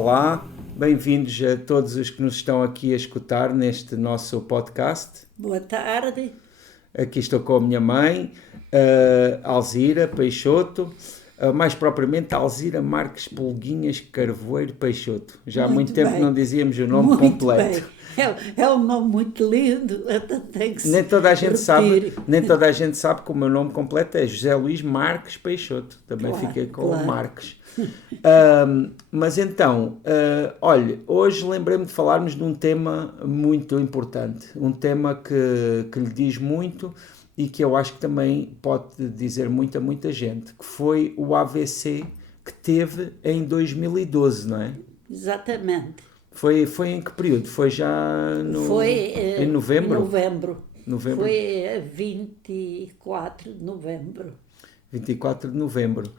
Olá, bem-vindos a todos os que nos estão aqui a escutar neste nosso podcast. Boa tarde. Aqui estou com a minha mãe, Alzira Peixoto, mais propriamente Alzira Marques Pulguinhas Carvoeiro Peixoto. Já há muito tempo bem. não dizíamos o nome Muito completo. bem. É um nome muito lindo, até tem que se Nem toda a repetir. gente sabe que o meu nome completo é José Luís Marques Peixoto. Também Claro, fiquei com claro. o Marques. Mas então, olha, hoje lembrei-me de falarmos de um tema muito importante, um tema que lhe diz muito e que eu acho que também pode dizer muito a muita gente, que foi o AVC que teve em 2012, não é? Exatamente. Foi em que período? Foi já em novembro? Em novembro. Novembro? Foi a 24 de novembro. 24 de novembro.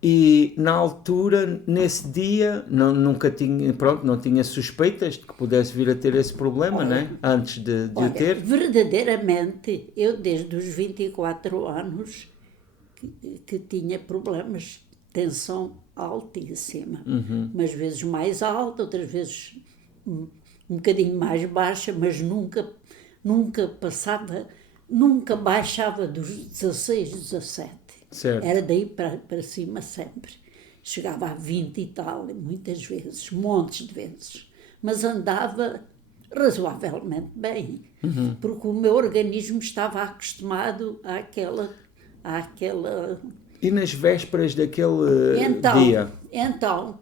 E na altura, nesse dia, nunca tinha, pronto, não tinha suspeitas de que pudesse vir a ter esse problema, Olha, né? Antes de o Olha, ter. verdadeiramente, eu desde os 24 anos que tinha problemas de tensão altíssima. Umas vezes mais alta, outras vezes um bocadinho mais baixa, mas nunca baixava dos 16, 17. Certo. Era daí para cima sempre. Chegava a 20 e tal, muitas vezes, montes de vezes. Mas andava razoavelmente bem, porque o meu organismo estava acostumado àquela E nas vésperas daquele dia? Então,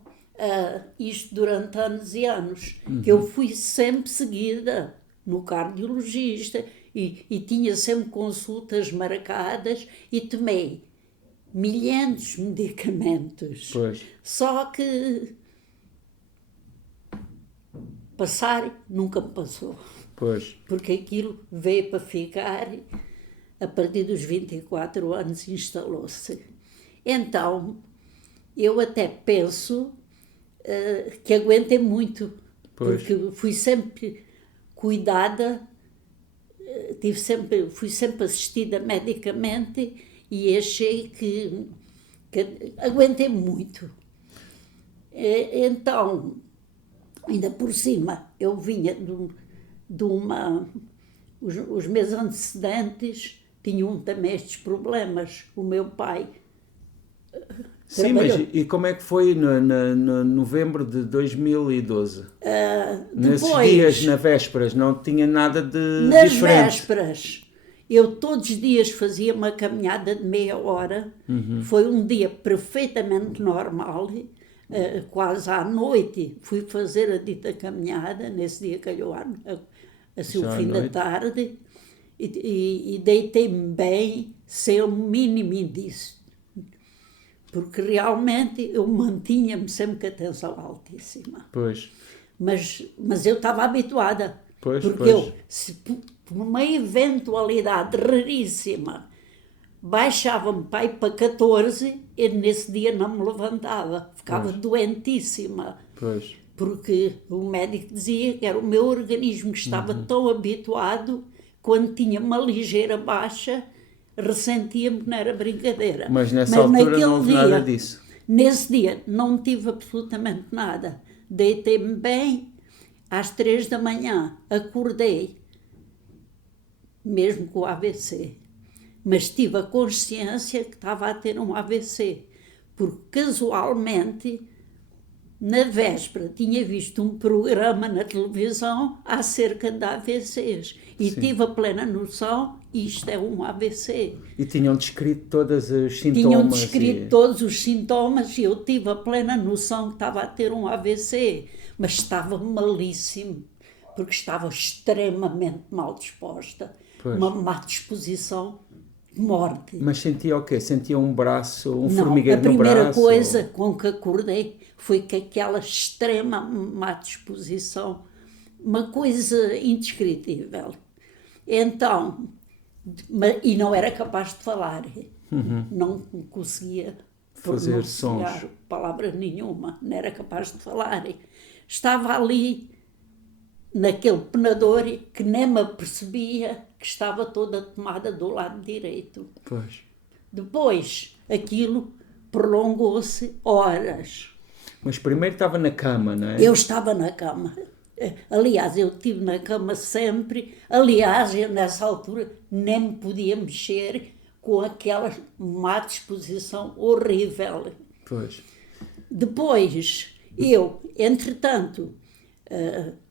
isto durante anos e anos, que eu fui sempre seguida no cardiologista e tinha sempre consultas marcadas e tomei milhares de medicamentos. Pois. Só que passar nunca me passou. Pois. Porque aquilo veio para ficar, a partir dos 24 anos instalou-se. Então, eu até penso que aguentei muito, Pois. porque fui sempre cuidada, fui sempre assistida medicamente e achei que aguentei muito. Então, ainda por cima, eu vinha de uma... Os meus antecedentes tinham também estes problemas. O meu pai... Sim, mas e como é que foi no novembro de 2012? Nesses dias, na vésperas, não tinha nada de Nas diferente? vésperas, eu todos os dias fazia uma caminhada de meia hora. Foi um dia perfeitamente normal. Quase à noite fui fazer a dita caminhada, nesse dia calhou assim o fim da tarde, e deitei-me bem, sem o mínimo indício. Porque realmente eu mantinha-me sempre com a tensão altíssima. Pois. Mas eu estava habituada. Pois, porque pois. eu, se por uma eventualidade raríssima, baixava-me para 14, eu nesse dia não me levantava. Ficava doentíssima. Pois. Porque o médico dizia que era o meu organismo que estava tão habituado, quando tinha uma ligeira baixa, ressentia-me que não era brincadeira. Mas nessa altura não houve nada disso? Nesse dia não tive absolutamente nada. Deitei-me bem, às 3 da manhã acordei, mesmo com o AVC. Mas tive a consciência que estava a ter um AVC, porque casualmente, na véspera, tinha visto um programa na televisão acerca de AVCs e tive a plena noção, isto é um AVC. E tinham descrito todos os sintomas? Tinham descrito todos os sintomas e eu tive a plena noção que estava a ter um AVC, mas estava malíssimo, porque estava extremamente mal disposta, Pois. uma má disposição de morte. Mas sentia o quê? Sentia um braço, formigueiro no braço? A primeira coisa com que acordei foi que aquela extrema má disposição, uma coisa indescritível. Então, e não era capaz de falar, não conseguia fazer sons, palavra nenhuma, não era capaz de falar. Estava ali naquele penador que nem me apercebia que estava toda tomada do lado direito. Pois. Depois, aquilo prolongou-se horas. Mas primeiro estava na cama, não é? Eu estava na cama. Aliás, eu estive na cama sempre. Aliás, eu nessa altura nem me podia mexer com aquela má disposição horrível. Pois. Depois, eu, entretanto,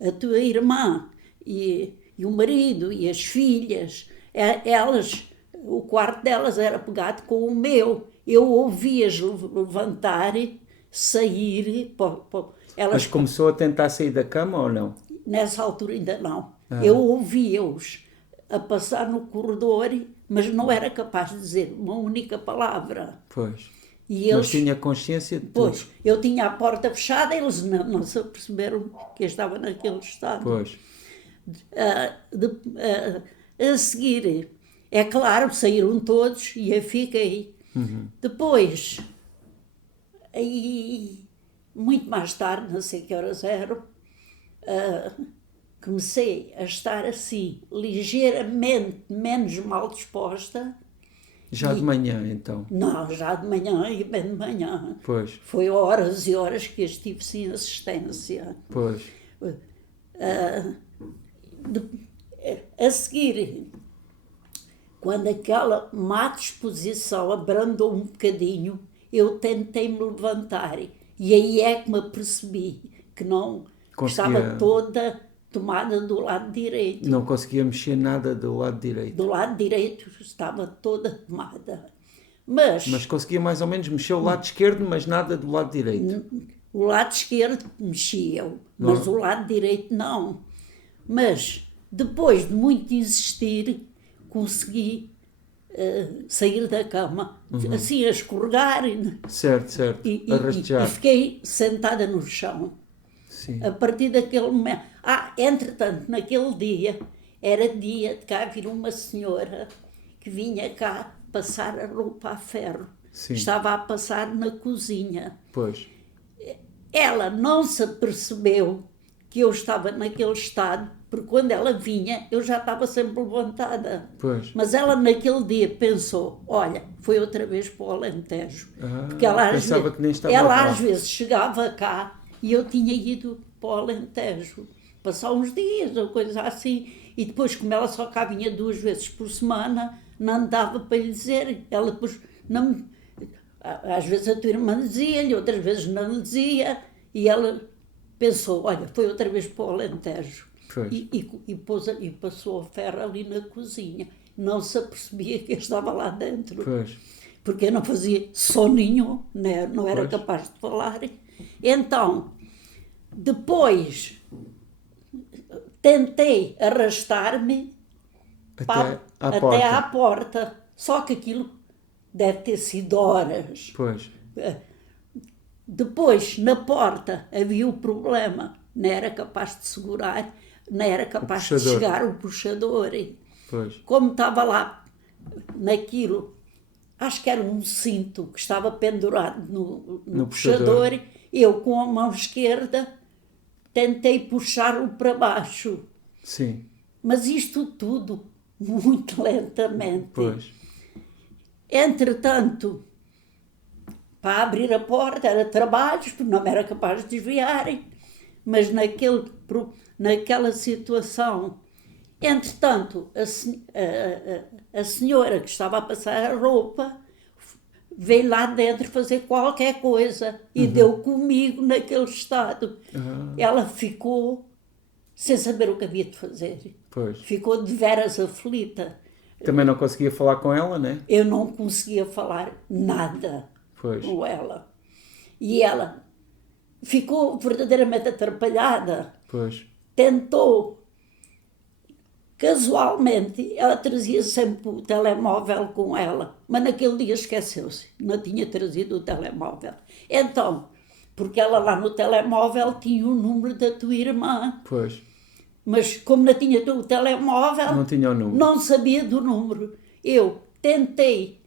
a tua irmã e o marido e as filhas, elas, o quarto delas era pegado com o meu. Eu ouvi-as levantar, sair. Mas começou a tentar sair da cama ou não? Nessa altura ainda não. Eu ouvia-os a passar no corredor, mas não era capaz de dizer uma única palavra. Pois. E eles, mas tinha consciência de tudo. Pois, eu tinha a porta fechada, eles não se aperceberam que eu estava naquele estado. Pois. A seguir, é claro, saíram todos e eu fiquei. Depois, aí, muito mais tarde, não sei que horas eram, comecei a estar assim, ligeiramente menos mal disposta. Já de manhã, então? Não, já de manhã e bem de manhã. Pois. Foi horas e horas que eu estive sem assistência. Pois. A seguir, quando aquela má disposição abrandou um bocadinho, eu tentei me levantar. E aí é que me apercebi que não estava toda tomada do lado direito. Não conseguia mexer nada do lado direito. Do lado direito estava toda tomada. Mas conseguia mais ou menos mexer o lado esquerdo, mas nada do lado direito. O lado esquerdo mexia, mas o lado direito não. Mas depois de muito insistir, consegui sair da cama, assim a escorregar. Certo. A rastejar. E fiquei sentada no chão. Sim. A partir daquele momento. Entretanto, naquele dia, era dia de cá vir uma senhora que vinha cá passar a roupa a ferro. Sim. Estava a passar na cozinha. Pois. Ela não se apercebeu que eu estava naquele estado, porque quando ela vinha, eu já estava sempre levantada. Pois. Mas ela naquele dia pensou, olha, foi outra vez para o Alentejo. Porque ela às vezes chegava cá e eu tinha ido para o Alentejo, passar uns dias ou coisa assim, e depois, como ela só cá vinha 2 vezes por semana, não dava para lhe dizer. Ela depois, não, às vezes a tua irmã dizia-lhe, outras vezes não lhe dizia, e ela pensou, olha, foi outra vez para o Alentejo. E passou a ferro ali na cozinha. Não se apercebia que eu estava lá dentro. Pois. Porque eu não fazia som nenhum, né? Não era capaz de falar. Então, depois, tentei arrastar-me até à porta. Só que aquilo deve ter sido horas. Pois. Depois, na porta, havia o problema. Não era capaz de segurar, não era capaz de chegar o puxador. Pois. Como estava lá naquilo, acho que era um cinto que estava pendurado no puxador, eu com a mão esquerda tentei puxá-lo para baixo. Sim. Mas isto tudo muito lentamente. Pois. Entretanto, para abrir a porta era trabalhos, porque não era capaz de desviarem, mas naquela situação, entretanto, a senhora que estava a passar a roupa veio lá dentro fazer qualquer coisa e deu comigo naquele estado. Ela ficou sem saber o que havia de fazer. Pois. Ficou de veras aflita. Também não conseguia falar com ela, né? Eu não conseguia falar nada com ela. E ela ficou verdadeiramente atrapalhada. Pois. Tentou, casualmente, ela trazia sempre o telemóvel com ela, mas naquele dia esqueceu-se, não tinha trazido o telemóvel. Então, porque ela lá no telemóvel tinha o número da tua irmã. Pois. Mas como não tinha o telemóvel, não tinha o número. Não sabia do número. Eu tentei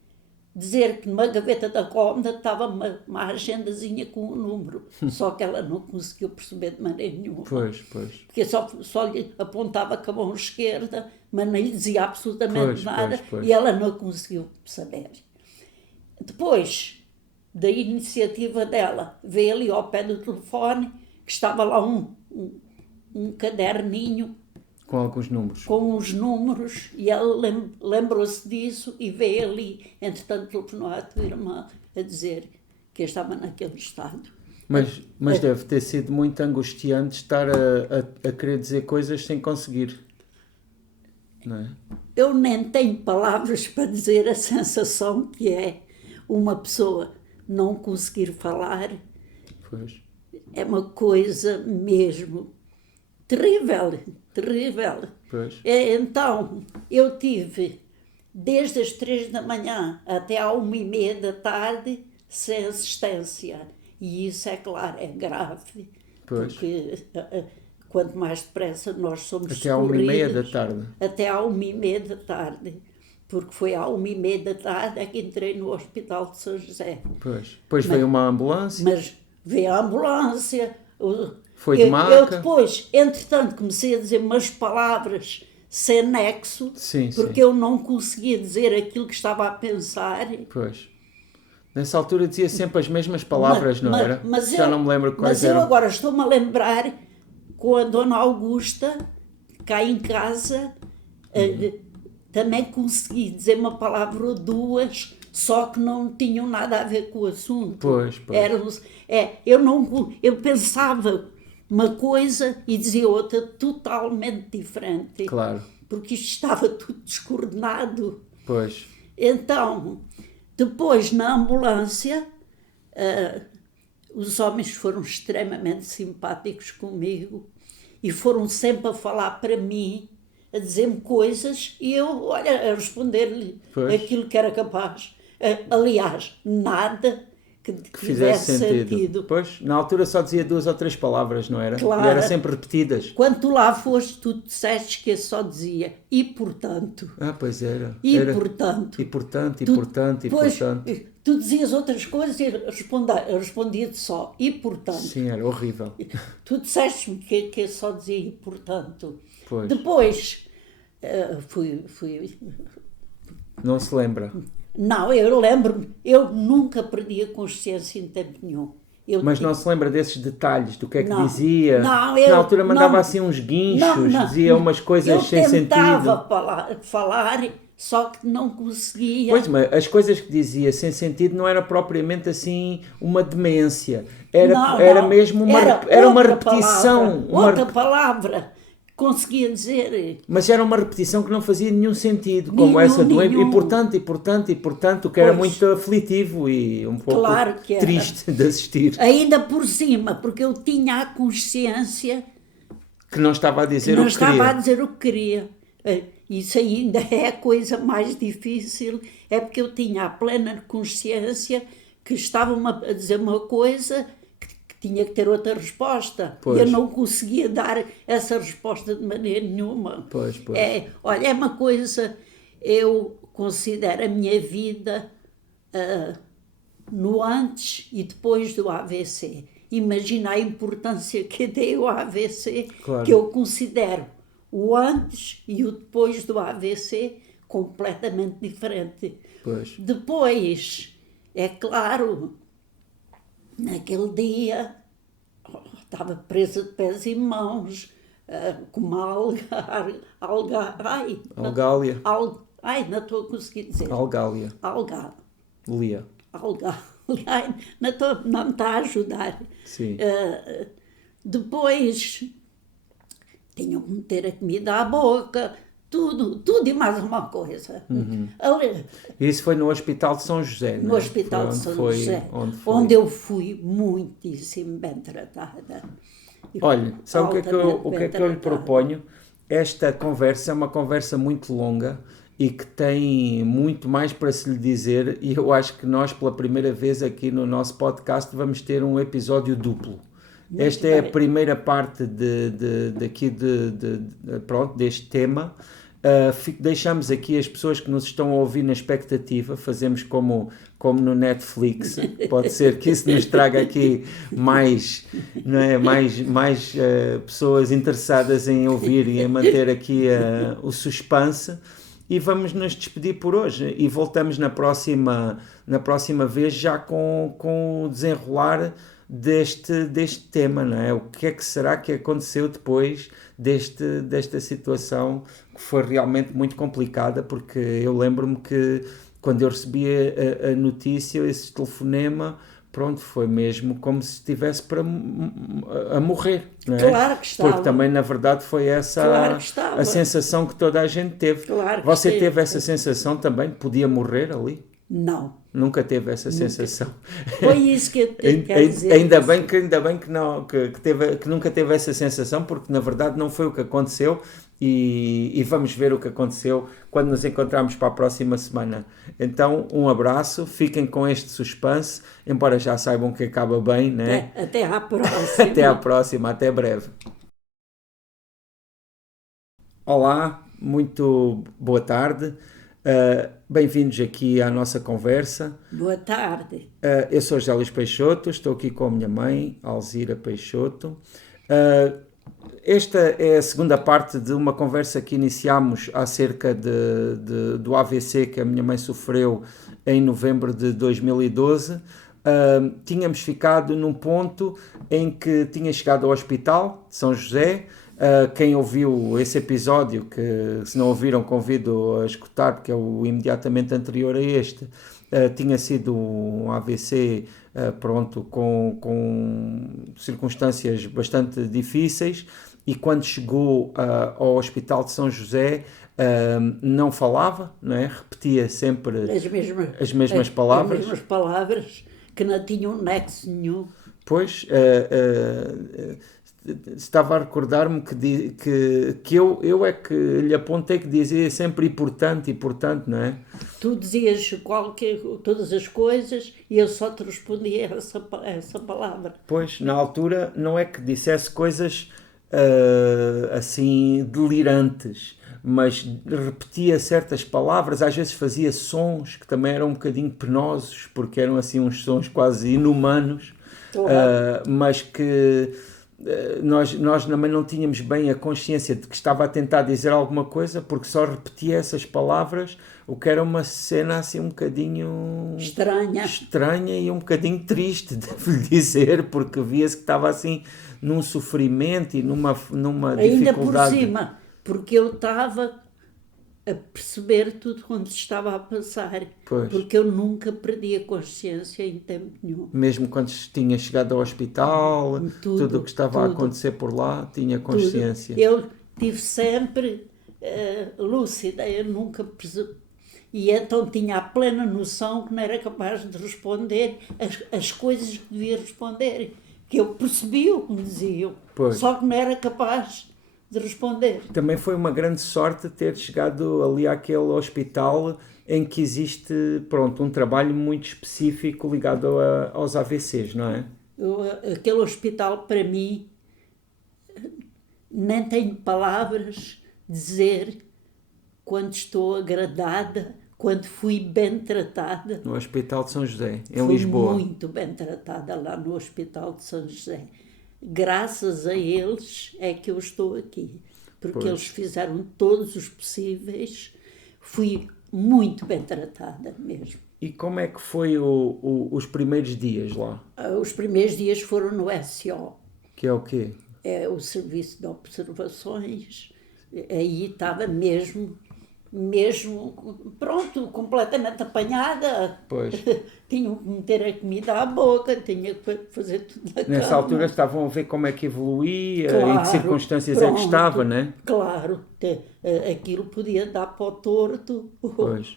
dizer que numa gaveta da cômoda estava uma agendazinha com o número, só que ela não conseguiu perceber de maneira nenhuma. Pois. Porque só lhe apontava com a mão esquerda, mas não lhe dizia absolutamente nada, e ela não conseguiu saber. Depois, da iniciativa dela. Veio ali ao pé do telefone, que estava lá um caderninho Com alguns números. com os números, e ela lembrou-se disso e veio ali. Entretanto, telefonou à tua irmã a dizer que eu estava naquele estado. Mas deve ter sido muito angustiante estar a querer dizer coisas sem conseguir. Não é? Eu nem tenho palavras para dizer a sensação que é uma pessoa não conseguir falar. Pois. É uma coisa mesmo terrível, terrível. Pois. Então, eu tive desde as 3 da manhã até à 1h30 da tarde sem assistência. E isso, é claro, é grave. Pois. Porque quanto mais depressa nós somos Até à 1h30 da tarde. Até à 1h30 da tarde. Porque foi à 1h30 da tarde é que entrei no Hospital de São José. Pois. Depois veio uma ambulância. Mas veio a ambulância. Foi de maca. Eu depois, entretanto, comecei a dizer umas palavras sem nexo. Sim, porque sim. eu não conseguia dizer aquilo que estava a pensar. Pois. Nessa altura dizia sempre as mesmas palavras, não era? Já não me lembro quais mas eram. eu agora estou-me a lembrar com a Dona Augusta, cá em casa, também consegui dizer uma palavra ou duas, só que não tinham nada a ver com o assunto. Pois. Eu pensava uma coisa e dizia outra totalmente diferente. Claro. Porque isto estava tudo descoordenado. Pois. Então, depois na ambulância, os homens foram extremamente simpáticos comigo e foram sempre a falar para mim, a dizer-me coisas e eu, olha, a responder-lhe aquilo que era capaz. Aliás, nada que fizesse sentido. Pois, na altura só dizia 2 ou 3 palavras, não era? Claro. E era sempre repetidas. Quando tu lá foste, tu disseste que eu só dizia e portanto. Pois era. E era, portanto. E portanto, e tu, portanto, e pois, portanto. Tu dizias outras coisas e eu respondia-te só e portanto. Sim, era horrível. Tu disseste-me que eu só dizia e portanto. Pois. Depois fui. Não se lembra? Não, eu lembro-me, eu nunca perdi a consciência em tempo nenhum. Mas não se lembra desses detalhes, do que é que Não. dizia? Não, na altura mandava assim uns guinchos, dizia umas coisas sem sentido. Eu tentava falar, só que não conseguia. Pois, mas as coisas que dizia sem sentido não era propriamente assim uma demência. Era mesmo uma repetição. Outra palavra. Conseguia dizer. Mas era uma repetição que não fazia nenhum sentido, como essa do e portanto, que era muito aflitivo e um pouco triste de assistir. Ainda por cima, porque eu tinha a consciência que não estava a dizer o que queria. Não estava a dizer o que queria. Isso ainda é a coisa mais difícil, é porque eu tinha a plena consciência que estava a dizer uma coisa tinha que ter outra resposta. Pois. Eu não conseguia dar essa resposta de maneira nenhuma. Pois. Olha, é uma coisa, eu considero a minha vida no antes e depois do AVC. Imagina a importância que dei ao AVC, claro. Que eu considero o antes e o depois do AVC completamente diferente. Pois. Depois, é claro, naquele dia estava presa de pés e mãos, com uma algália. Não estou a conseguir dizer. Algália. Lia. Não me está a ajudar. Sim. Depois tinham que meter a comida à boca, tudo e mais uma coisa. Uhum. Isso foi no Hospital de São José, no Hospital de São José, onde eu fui muitíssimo bem tratada. Olha, sabe o que é que eu lhe proponho? Esta conversa é uma conversa muito longa e que tem muito mais para se lhe dizer, e eu acho que nós, pela primeira vez aqui no nosso podcast, vamos ter um episódio duplo. Esta é a primeira parte deste tema. Deixamos aqui as pessoas que nos estão a ouvir na expectativa, fazemos como no Netflix, pode ser que isso nos traga aqui mais pessoas interessadas em ouvir e em manter aqui o suspense. e vamos nos despedir por hoje. E voltamos na próxima vez já com o desenrolar deste tema, não é? O que é que será que aconteceu depois desta situação que foi realmente muito complicada, porque eu lembro-me que quando eu recebi a notícia, esse telefonema, pronto, foi mesmo como se estivesse a morrer, não é? Claro que estava. Porque também, na verdade, foi essa Claro que estava. a sensação que toda a gente teve. Claro que Você esteve. teve essa sensação também? Podia morrer ali? Não. Nunca teve essa sensação. Foi isso que eu quero dizer. Ainda bem que não, que nunca teve essa sensação, porque na verdade não foi o que aconteceu, e vamos ver o que aconteceu quando nos encontrarmos para a próxima semana. Então, um abraço, fiquem com este suspense, embora já saibam que acaba bem, né? Até à próxima. Até à próxima, até breve. Olá, muito boa tarde. Bem-vindos aqui à nossa conversa. Boa tarde. Eu sou José Luís Peixoto, estou aqui com a minha mãe, Alzira Peixoto. Esta é a segunda parte de uma conversa que iniciámos acerca do AVC que a minha mãe sofreu em novembro de 2012. Tínhamos ficado num ponto em que tinha chegado ao hospital de São José. Quem ouviu esse episódio, que se não ouviram convido a escutar, porque é o imediatamente anterior a este, tinha sido um AVC pronto, com circunstâncias bastante difíceis, e quando chegou ao Hospital de São José não falava, não é? Repetia sempre as mesmas palavras. As mesmas palavras, que não tinham nexo nenhum. Pois, estava a recordar-me que eu é que lhe apontei que dizia sempre importante, não é? Tu dizias todas as coisas e eu só te respondia essa palavra. Pois, na altura não é que dissesse coisas assim delirantes, mas repetia certas palavras, às vezes fazia sons que também eram um bocadinho penosos, porque eram assim uns sons quase inumanos, mas que nós também não tínhamos bem a consciência de que estava a tentar dizer alguma coisa, porque só repetia essas palavras, o que era uma cena assim um bocadinho estranha e um bocadinho triste, devo-lhe dizer, porque via-se que estava assim num sofrimento e numa ainda dificuldade. Ainda por cima, porque eu estava a perceber tudo onde estava a passar. Pois. Porque eu nunca perdi a consciência em tempo nenhum. Mesmo quando tinha chegado ao hospital, tudo o que estava a acontecer por lá, tinha consciência. Tudo. Eu tive sempre lúcida, eu nunca e então tinha a plena noção que não era capaz de responder as coisas que devia responder, que eu percebia o que me diziam, só que não era capaz de responder. Também foi uma grande sorte ter chegado ali àquele hospital em que existe, pronto, um trabalho muito específico ligado aos AVCs, não é? Aquele hospital, para mim, nem tenho palavras dizer quando estou agradada, quando fui bem tratada. No Hospital de São José, em Lisboa. Fui muito bem tratada lá no Hospital de São José. Graças a eles é que eu estou aqui, porque eles fizeram todos os possíveis. Fui muito bem tratada mesmo. E como é que foi os primeiros dias lá? Os primeiros dias foram no SO. Que é o quê? É o Serviço de Observações. Aí estava mesmo, pronto, completamente apanhada. Pois. Tinham que meter a comida à boca, tinha que fazer tudo na cama. Nessa altura estavam a ver como é que evoluía, em que circunstâncias é que estava, não é? Claro, aquilo podia dar para o torto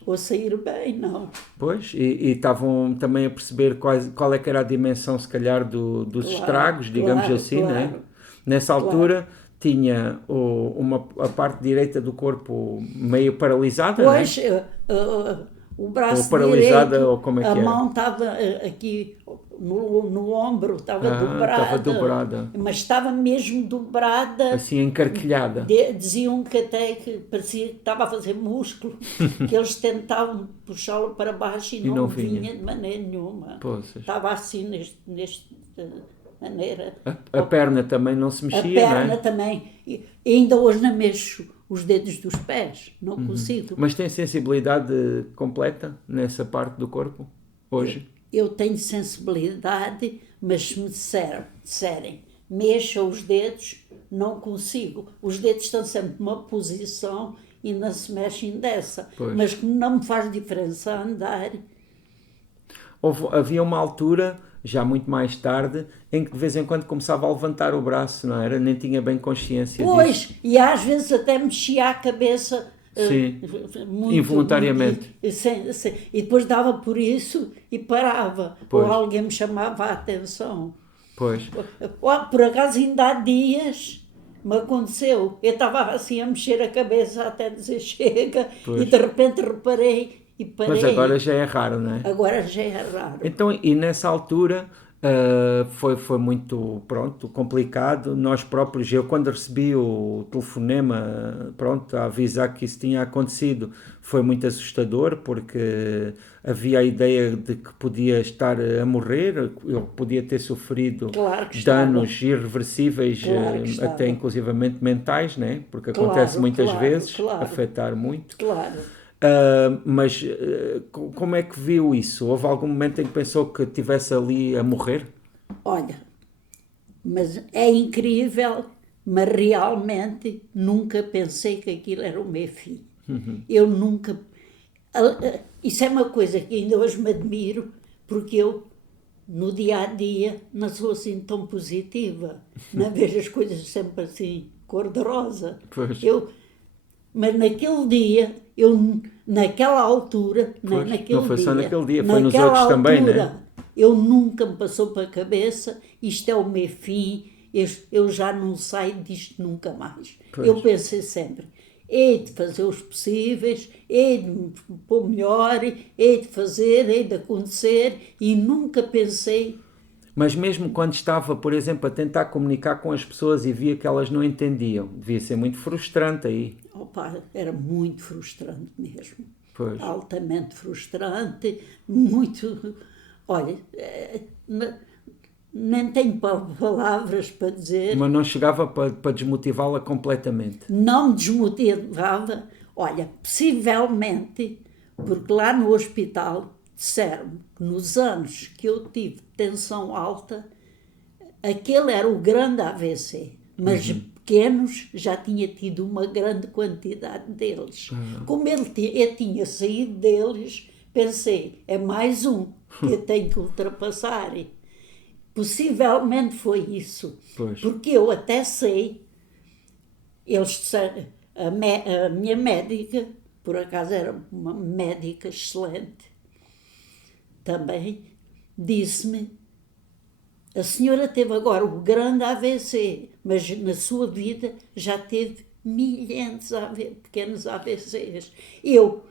ou sair bem, não. Pois, e estavam também a perceber qual é que era a dimensão, se calhar, dos estragos, digamos assim, não é? Nessa altura tinha a parte direita do corpo meio paralisada, pois, não é? O braço ou paralisada, direito, ou como é que a era? mão estava aqui no ombro, estava dobrada. Mas estava mesmo dobrada. Assim, encarquilhada. Diziam que até que parecia que estava a fazer músculo, que eles tentavam puxá-lo para baixo e não vinha de maneira nenhuma. Poças. Estava assim, nesta maneira. A perna também não se mexia, A perna não é? também. E ainda hoje não mexo os dedos dos pés, não consigo. Mas tem sensibilidade completa nessa parte do corpo, hoje? Eu tenho sensibilidade, mas se me disserem mexa os dedos, não consigo. Os dedos estão sempre numa posição e não se mexem dessa. Pois. Mas como não me faz diferença andar, Havia uma altura, já muito mais tarde, em que de vez em quando começava a levantar o braço, não era? Nem tinha bem consciência pois, disso. e às vezes até mexia a cabeça Sim, muito, involuntariamente. E depois dava por isso e parava. Pois. Ou alguém me chamava a atenção. Pois, Por acaso ainda há dias me aconteceu. Eu estava assim a mexer a cabeça até dizer chega Pois. e de repente reparei e parei. mas agora já é raro, não é? Agora já é raro. Então, e nessa altura foi muito, pronto, complicado. Nós próprios, eu quando recebi o telefonema, pronto, a avisar que isso tinha acontecido, foi muito assustador, porque havia a ideia de que podia estar a morrer, eu podia ter sofrido Claro que estava. danos irreversíveis, Claro que estava. até inclusivamente mentais, né? Porque Claro, acontece muitas claro, vezes, claro. afetar muito. Claro. Mas como é que viu isso? Houve algum momento em que pensou que estivesse ali a morrer? Olha, mas é incrível, mas realmente nunca pensei que aquilo era o meu fim. Eu nunca. Isso é uma coisa que ainda hoje me admiro, porque eu, no dia a dia, não sou assim tão positiva. Não vejo as coisas sempre assim, cor-de-rosa. Pois. Mas naquele dia, naquela altura, não é Pois, naquele não foi dia, só naquele dia, foi nos naquela outros também, altura, né? eu nunca me passou para a cabeça, isto é o meu fim, eu já não saio disto nunca mais. Pois. Eu pensei sempre, hei de fazer os possíveis, hei de me pôr melhor, hei de fazer, hei de acontecer, e nunca pensei, Mas mesmo quando estava, por exemplo, a tentar comunicar com as pessoas e via que elas não entendiam, devia ser muito frustrante aí. opa, era muito frustrante mesmo. Pois. Altamente frustrante, muito. Olha, nem tenho palavras para dizer, Mas não chegava para desmotivá-la completamente. não me desmotivava. Olha, possivelmente, porque lá no hospital disseram-me que nos anos que eu tive tensão alta, aquele era o grande AVC, mas pequenos já tinha tido uma grande quantidade deles. Como eu tinha saído deles, pensei, é mais um que eu tenho que ultrapassar. Possivelmente foi isso. Pois. Porque eu até sei, eles disseram, a minha médica, por acaso era uma médica excelente, também disse-me, a senhora teve agora o grande AVC, mas na sua vida já teve milhares de pequenos AVCs. Eu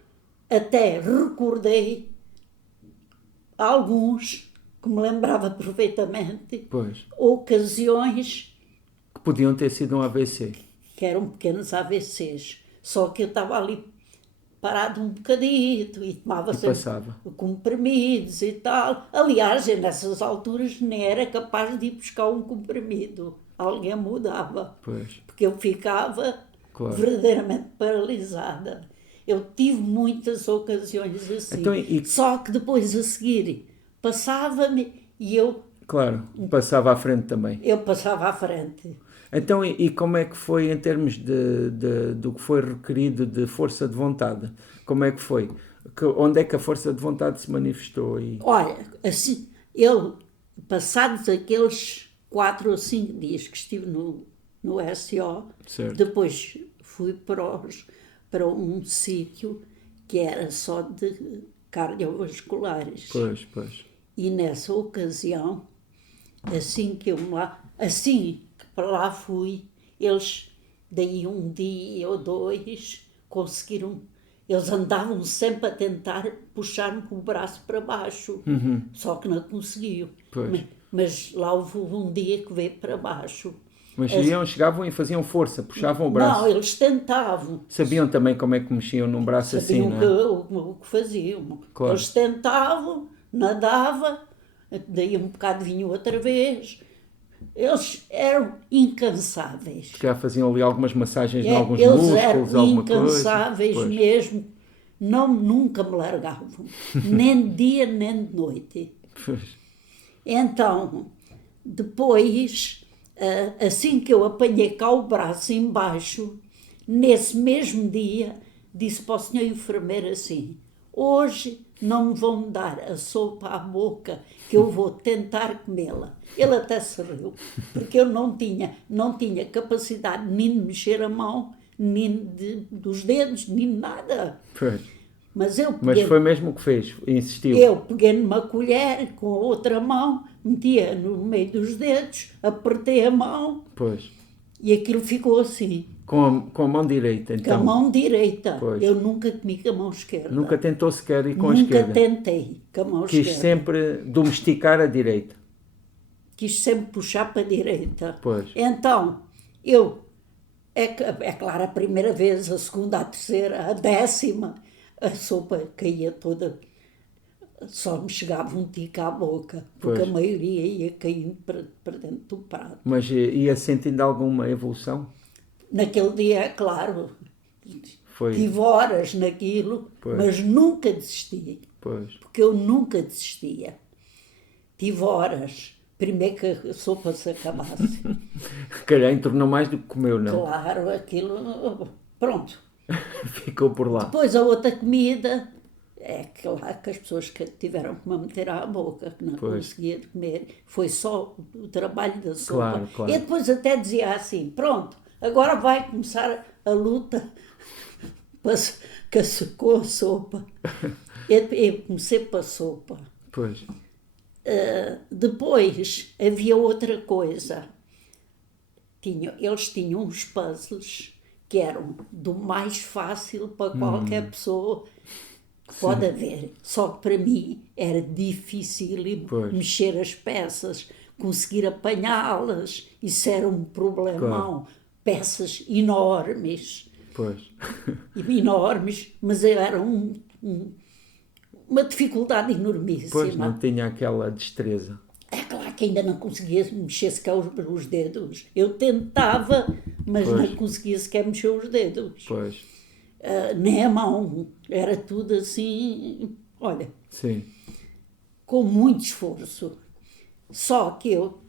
até recordei alguns que me lembrava perfeitamente, Pois. ocasiões Que podiam ter sido um AVC. que eram pequenos AVCs. Só que eu estava ali parado um bocadito e tomava E sempre passava. comprimidos e tal. Aliás, eu nessas alturas nem era capaz de ir buscar um comprimido. Alguém mudava. Pois. Porque eu ficava Claro. verdadeiramente paralisada. Eu tive muitas ocasiões assim. Então, Só que depois a seguir passava-me e Claro, passava à frente também. eu passava à frente. Então, e como é que foi em termos do que foi requerido de força de vontade? Como é que foi? Onde é que a força de vontade se manifestou aí? Olha, assim, passados aqueles 4 ou 5 dias que estive no SO, Certo. depois fui para um sítio que era só de cardiovasculares. Pois, pois. E nessa ocasião, assim que para lá fui, eles, daí um dia ou dois, conseguiram. Eles andavam sempre a tentar puxar-me com o braço para baixo, só que não conseguiam. Pois. Mas lá houve um dia que veio para baixo. Mas chegavam e faziam força, puxavam o braço. Não, eles tentavam. Sabiam também como é que mexiam num braço Sabiam assim, não é? o que faziam. Claro. Eles tentavam, nadava, daí um bocado vinham outra vez. Eles eram incansáveis. Já faziam ali algumas massagens em alguns Eles músculos, eram alguma coisa. incansáveis Pois. mesmo. Não, nunca me largavam. Nem de dia, nem de noite. Pois. Então, depois, assim que eu apanhei cá o braço embaixo, nesse mesmo dia, disse para o senhor enfermeiro assim: hoje não me vão dar a sopa à boca, que eu vou tentar comê-la. Ele até se riu, porque eu não tinha capacidade nem de mexer a mão, nem dos dedos, nem nada. Pois. Mas Mas foi mesmo o que fez, insistiu. eu peguei numa colher com a outra mão, metia no meio dos dedos, apertei a mão Pois. e aquilo ficou assim, Com a mão direita, com então. a mão direita. Pois. Eu nunca comi com a mão esquerda. Nunca tentou sequer ir com a Nunca esquerda. tentei com a mão Quis esquerda. sempre domesticar a direita. Quis sempre puxar para a direita. Pois. Então, é claro, a primeira vez, a segunda, a terceira, a 10ª, a sopa caía toda, só me chegava um tico à boca, porque Pois. a maioria ia caindo para dentro do prato. Mas ia sentindo alguma evolução? Naquele dia, é claro, Foi. tive horas naquilo, Pois. mas nunca desisti, Pois. porque eu nunca desistia. Tive horas, primeiro que a sopa se acabasse. Calhar entornou mais do que comeu, não? Claro, aquilo, pronto. Ficou por lá. Depois a outra comida, é claro que as pessoas que tiveram que me meter à boca, que não Pois. conseguia comer, foi só o trabalho da sopa. Claro, claro. E depois até dizia assim, pronto, agora vai começar a luta com a sopa. Eu comecei para a sopa. Pois. Depois havia outra coisa. Eles tinham uns puzzles que eram do mais fácil para qualquer pessoa que pode haver. Só que para mim era difícil Pois. mexer as peças, conseguir apanhá-las. Isso era um problemão. Claro. Peças enormes. Pois. Enormes, mas era uma dificuldade Pois, enormíssima. não tinha aquela destreza. É claro que ainda não conseguia mexer sequer os dedos. Eu tentava, mas Pois. não conseguia sequer mexer os dedos. Pois. Nem a mão. Era tudo assim, olha, Sim. com muito esforço. Só que eu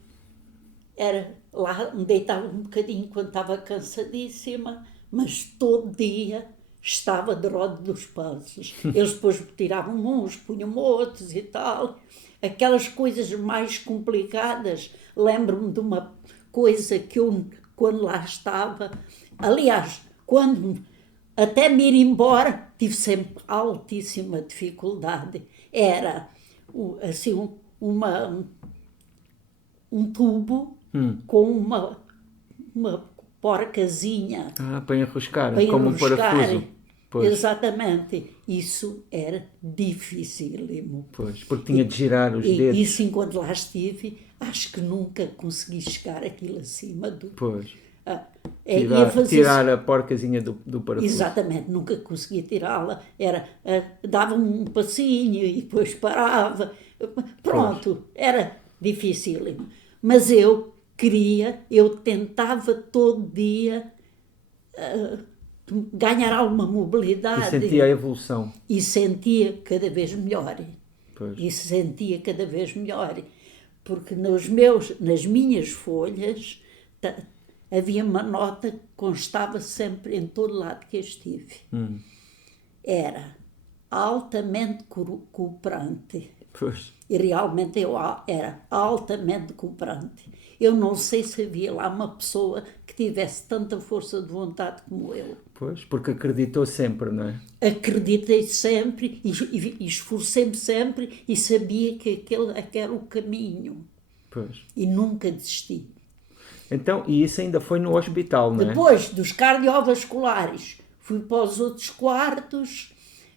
lá me deitava um bocadinho quando estava cansadíssima, mas todo dia estava de roda dos puzzles. Eles depois tiravam uns, punham outros e tal. Aquelas coisas mais complicadas. Lembro-me de uma coisa que eu, quando lá estava, aliás, quando até me ir embora, tive sempre altíssima dificuldade. Era assim, um tubo com uma porcazinha Para enroscar, para como um enroscar. parafuso. Pois. Exatamente. Isso era dificílimo. Pois, porque tinha de girar os E dedos. isso, enquanto lá estive, acho que nunca consegui chegar aquilo acima do... Pois. ia fazer Tirar a porcazinha do parafuso. Exatamente, nunca conseguia tirá-la. Dava um passinho e depois parava. Pronto, era dificílimo. Mas eu tentava todo dia ganhar alguma mobilidade. E sentia a evolução. E sentia cada vez melhor. Pois. E sentia cada vez melhor. Porque nas minhas folhas havia uma nota que constava sempre em todo lado que eu estive. Era altamente cooperante. Pois. E realmente eu era altamente cooperante. Eu não sei se havia lá uma pessoa que tivesse tanta força de vontade como eu. Pois, porque acreditou sempre, não é? Acreditei sempre e esforcei-me sempre e sabia que aquele era o caminho. Pois. E nunca desisti. Então, e isso ainda foi no hospital, não é? Depois dos cardiovasculares, fui para os outros quartos.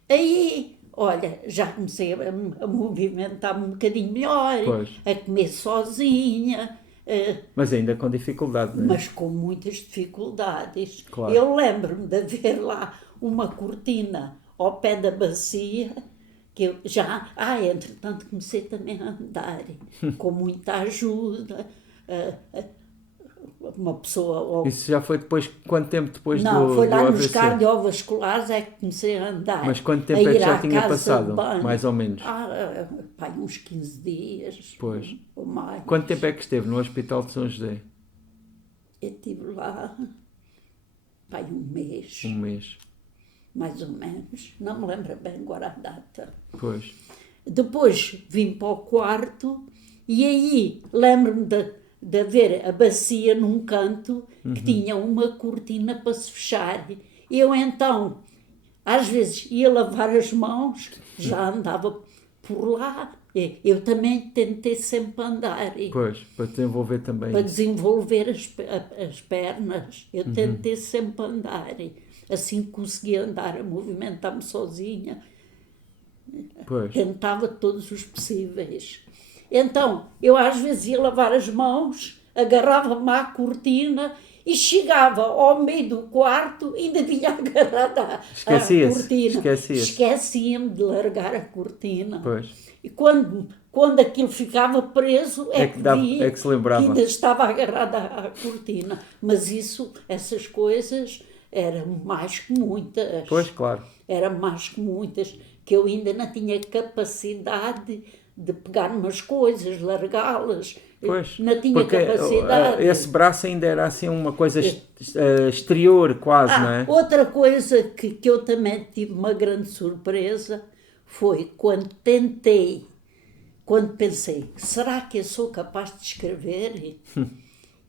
Aí, olha, já comecei a movimentar-me um bocadinho melhor, Pois. a comer sozinha. Mas ainda com dificuldade, não é? Mas com muitas dificuldades. Claro. Eu lembro-me de haver lá uma cortina ao pé da bacia, que eu já, entretanto comecei também a andar, com muita ajuda, uma pessoa... Isso já foi depois, quanto tempo depois Não, foi do lá nos AVC? cardiovasculares é que comecei a andar. Mas quanto tempo é que já tinha passado, Banho. mais ou menos? Pai, uns 15 dias. Pois. Ou mais. Quanto tempo é que esteve no Hospital de São José? Eu estive lá, pai, um mês. Um mês. Mais ou menos. Não me lembro bem agora a data. Pois. Depois vim para o quarto e aí lembro-me de haver a bacia num canto que tinha uma cortina para se fechar. Eu então, às vezes, ia lavar as mãos, já andava por lá. Eu também tentei sempre andar. Pois, para desenvolver também. Para desenvolver as pernas. Eu tentei sempre andar. Assim conseguia andar, a movimentar-me sozinha. Pois. Tentava todos os possíveis. Então, eu às vezes ia lavar as mãos, agarrava-me à cortina e chegava ao meio do quarto e ainda vinha agarrada à cortina. Esquecia-me de largar a cortina. Pois. E quando aquilo ficava preso, é que se lembrava. Que ainda estava agarrada à cortina. Mas essas coisas eram mais que muitas. Pois, claro. Eram mais que muitas, que eu ainda não tinha capacidade de pegar umas coisas, largá-las. Pois, não tinha porque capacidade. Esse braço ainda era assim uma coisa exterior quase, não é? Outra coisa que eu também tive uma grande surpresa foi quando pensei, será que eu sou capaz de escrever?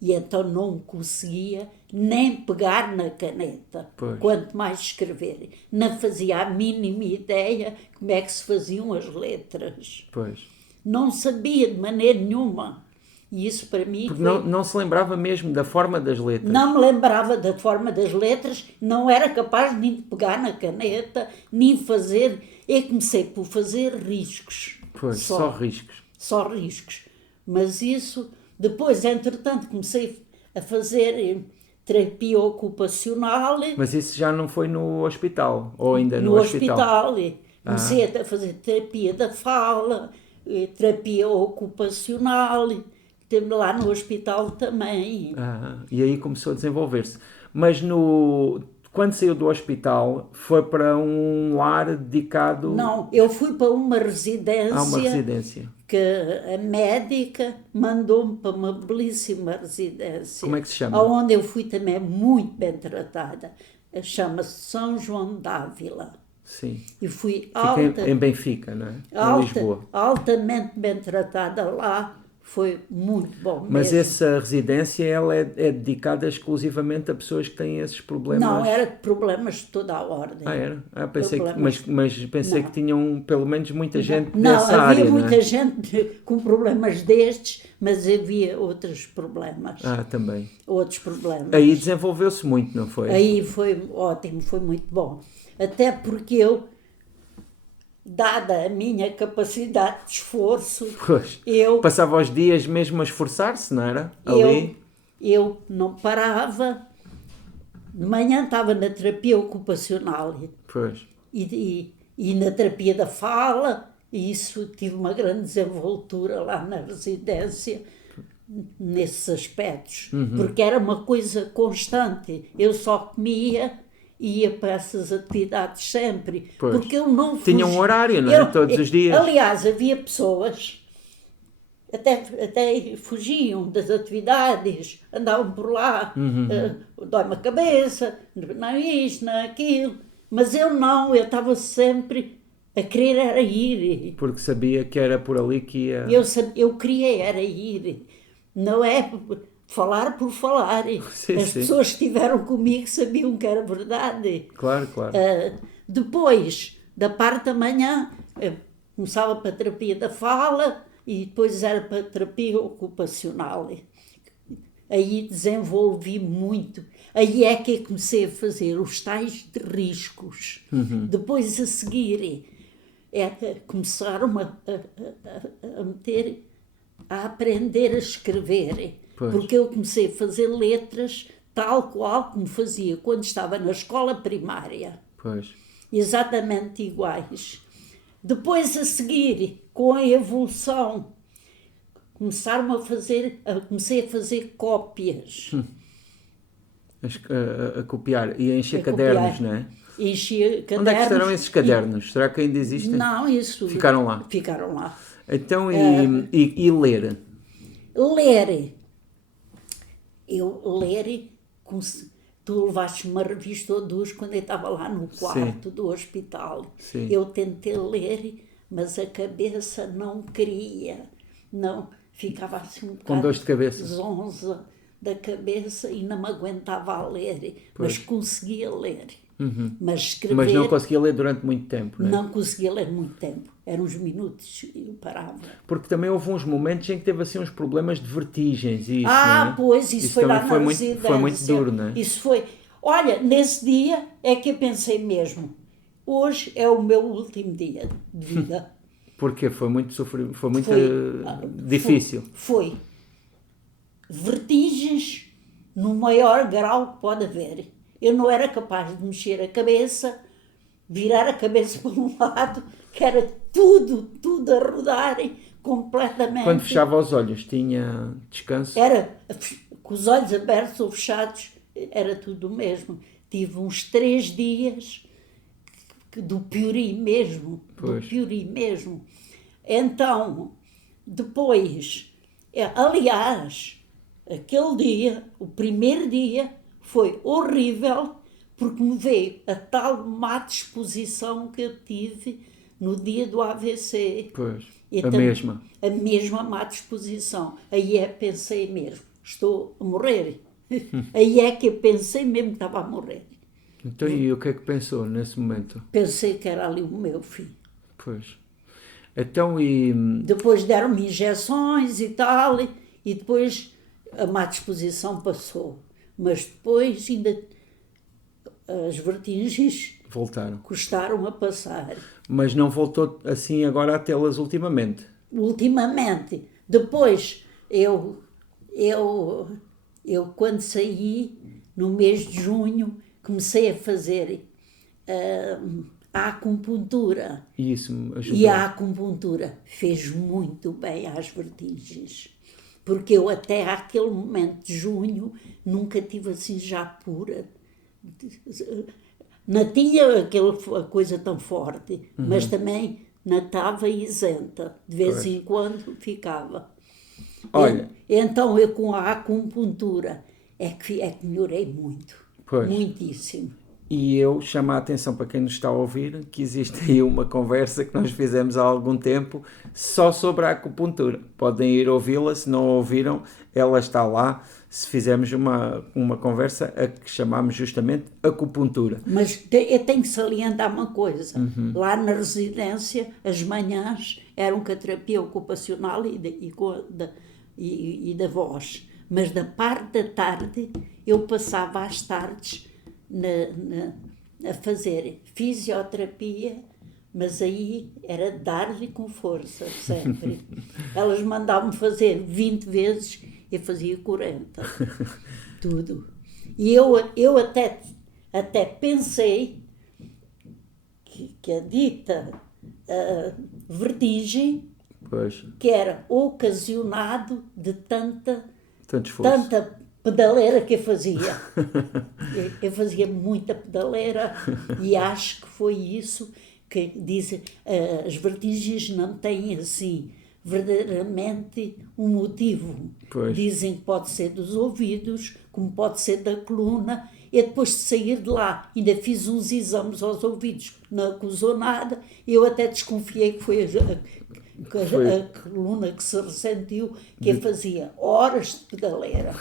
E então não conseguia nem pegar na caneta, pois. Quanto mais escrever. Não fazia a mínima ideia como é que se faziam as letras. Pois. Não sabia de maneira nenhuma. E isso para mim porque não se lembrava mesmo da forma das letras. Não me lembrava da forma das letras, não era capaz nem de pegar na caneta, nem fazer... Eu comecei por fazer riscos. Pois, só riscos. Só riscos. Mas isso... Depois, entretanto, comecei a fazer terapia ocupacional. Mas isso já não foi no hospital? Ou ainda no hospital? Comecei a fazer terapia da fala, terapia ocupacional, lá no hospital também. E aí começou a desenvolver-se. Mas quando saiu do hospital, foi para um lar dedicado... Não, eu fui para uma residência. Uma residência. Que a médica mandou-me para uma belíssima residência. Como é que se chama? Onde eu fui também muito bem tratada. Chama-se São João d'Ávila. Sim. E fui em Benfica, não é? Em Lisboa. Altamente bem tratada lá. Foi muito bom mesmo. Mas essa residência ela é dedicada exclusivamente a pessoas que têm esses problemas? Não, era de problemas de toda a ordem. Era? Mas pensei que tinham pelo menos muita gente não, nessa área. Havia muita gente com problemas destes, mas havia outros problemas. Também. Outros problemas. Aí desenvolveu-se muito, não foi? Aí foi ótimo, foi muito bom. Até porque eu, dada a minha capacidade de esforço, passava os dias mesmo a esforçar-se, não era? Ali. Eu não parava. De manhã estava na terapia ocupacional. Pois. E na terapia da fala, e isso tive uma grande desenvoltura lá na residência, nesses aspectos. Porque era uma coisa constante. Eu só comia... ia para essas atividades sempre, pois. Porque eu não fugia. Tinha um horário, não é? Todos os dias. Aliás, havia pessoas até fugiam das atividades, andavam por lá, dói-me a cabeça, não isto, não aquilo, mas eu não, eu estava sempre a querer era ir. Porque sabia que era por ali que ia... Eu queria era ir, não é... falar por falar. As pessoas que estiveram comigo sabiam que era verdade. Claro. Depois, da parte da manhã, começava para a terapia da fala e depois era para a terapia ocupacional. Aí desenvolvi muito. Aí é que eu comecei a fazer os tais de riscos. Depois, a seguir, começaram a meter, a aprender a escrever. Pois. Porque eu comecei a fazer letras tal qual como fazia quando estava na escola primária. Pois. Exatamente iguais. Depois, a seguir, com a evolução, comecei a fazer cópias. A copiar e a encher A cadernos, copiar. não é? Enchia cadernos. Onde é que estarão esses cadernos? Será que ainda existem? Não, isso. Ficaram lá. Ficaram lá. Então, e ler? Ler. Tu levaste uma revista ou duas quando eu estava lá no quarto do hospital. Sim. Eu tentei ler, mas a cabeça não queria. Não, ficava assim um bocado dores de cabeça. zonza da cabeça e não me aguentava a ler. Mas conseguia ler. Mas escrever... Mas não conseguia ler durante muito tempo, não é? Não conseguia ler muito tempo. Eram uns minutos e eu parava. Porque também houve uns momentos em que teve assim uns problemas de vertigens e isso, não é? Pois, isso foi lá na residência. Foi muito duro, não é? Isso foi... Olha, nesse dia é que eu pensei mesmo, hoje é o meu último dia de vida. Porque foi muito sofrido, foi muito difícil. Foi. Vertigens no maior grau que pode haver. Eu não era capaz de mexer a cabeça, virar a cabeça para um lado, que era tudo a rodar completamente. Quando fechava os olhos, tinha descanso? Era, com os olhos abertos ou fechados, era tudo o mesmo. Tive uns 3 dias do piori mesmo. Pois. Do piori mesmo. Então, depois, aliás, aquele dia, o primeiro dia, foi horrível, porque me veio a tal má disposição que eu tive no dia do AVC. Pois, A mesma má disposição. Aí pensei mesmo, estou a morrer. Aí é que eu pensei mesmo que estava a morrer. Então, e o que é que pensou nesse momento? Pensei que era ali o meu filho. Pois. Então, e... Depois deram-me injeções e tal, e depois a má disposição passou. Mas depois ainda as vertigens voltaram. Custaram a passar. Mas não voltou assim agora a tê-las ultimamente? Ultimamente. Depois, eu quando saí, no mês de junho, comecei a fazer a acupuntura. Isso me ajudou. E a acupuntura fez muito bem às vertigens. Porque eu até aquele momento de junho nunca tive assim já pura. Não tinha aquela coisa tão forte, mas também não estava isenta. De vez em quando ficava. Olha. Então eu com a acupuntura é que melhorei muito. Pois. Muitíssimo. E eu chamo a atenção para quem nos está a ouvir que existe aí uma conversa que nós fizemos há algum tempo só sobre a acupuntura. Podem ir ouvi-la, se não ouviram, ela está lá. Se fizermos uma conversa a que chamámos justamente acupuntura. Mas eu tenho que salientar uma coisa. Lá na residência, as manhãs eram com a terapia ocupacional e da voz. Mas da parte da tarde, eu passava às tardes a fazer fisioterapia, mas aí era dar-lhe com força, sempre. Elas mandavam-me fazer 20 vezes, eu fazia 40. Tudo. E eu até pensei que a dita vertigem, pois, que era ocasionado de tanta esforço. Pedaleira que eu fazia. Eu fazia muita pedaleira e acho que foi isso que dizem. As vertigens não têm assim verdadeiramente um motivo. Pois. Dizem que pode ser dos ouvidos, como pode ser da coluna. E depois de sair de lá, ainda fiz uns exames aos ouvidos, não acusou nada. Eu até desconfiei que foi a coluna que se ressentiu, que eu fazia horas de pedaleira.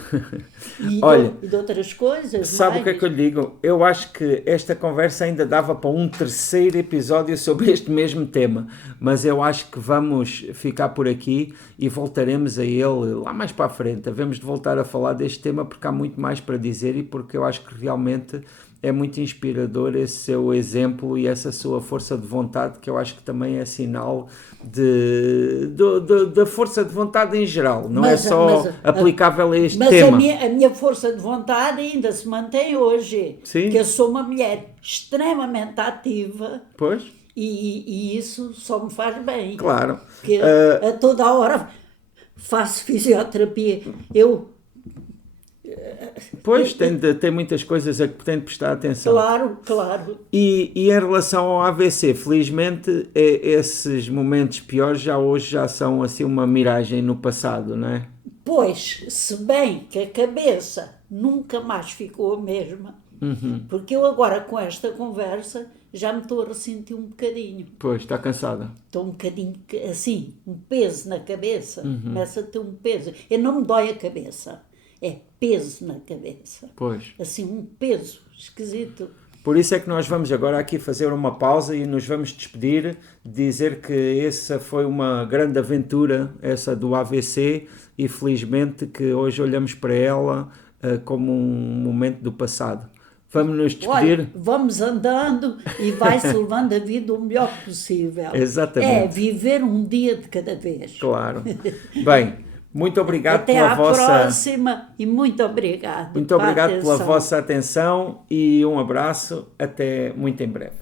E de outras coisas. Sabe o que é que eu lhe digo? Eu acho que esta conversa ainda dava para um terceiro episódio sobre este mesmo tema, mas eu acho que vamos ficar por aqui e voltaremos a ele lá mais para a frente. Havemos de voltar a falar deste tema porque há muito mais para dizer e porque eu acho que realmente é muito inspirador esse seu exemplo e essa sua força de vontade, que eu acho que também é sinal da força de vontade em geral, não é só aplicável a este tema. Mas a minha força de vontade ainda se mantém hoje. Sim. Que eu sou uma mulher extremamente ativa. Pois. E isso só me faz bem. Claro. Porque a toda a hora faço fisioterapia. Eu, Pois, tem muitas coisas a que tem de prestar atenção. claro. E em relação ao AVC, felizmente, esses momentos piores hoje já são assim uma miragem no passado, não é? Pois, se bem que a cabeça nunca mais ficou a mesma, porque eu agora com esta conversa já me estou a ressentir um bocadinho. Pois, está cansada. Estou um bocadinho assim, um peso na cabeça, começa a ter um peso. Eu não me dói a cabeça, é peso na cabeça. Pois. Assim, um peso esquisito. Por isso é que nós vamos agora aqui fazer uma pausa e nos vamos despedir, dizer que essa foi uma grande aventura, essa do AVC, e felizmente que hoje olhamos para ela como um momento do passado. Vamos nos despedir? Olha, vamos andando e vai-se levando a vida o melhor possível. Exatamente. É viver um dia de cada vez. Claro. Bem, muito obrigado Até pela à vossa... próxima e muito obrigado. Muito obrigado pela vossa atenção e um abraço. Até muito em breve.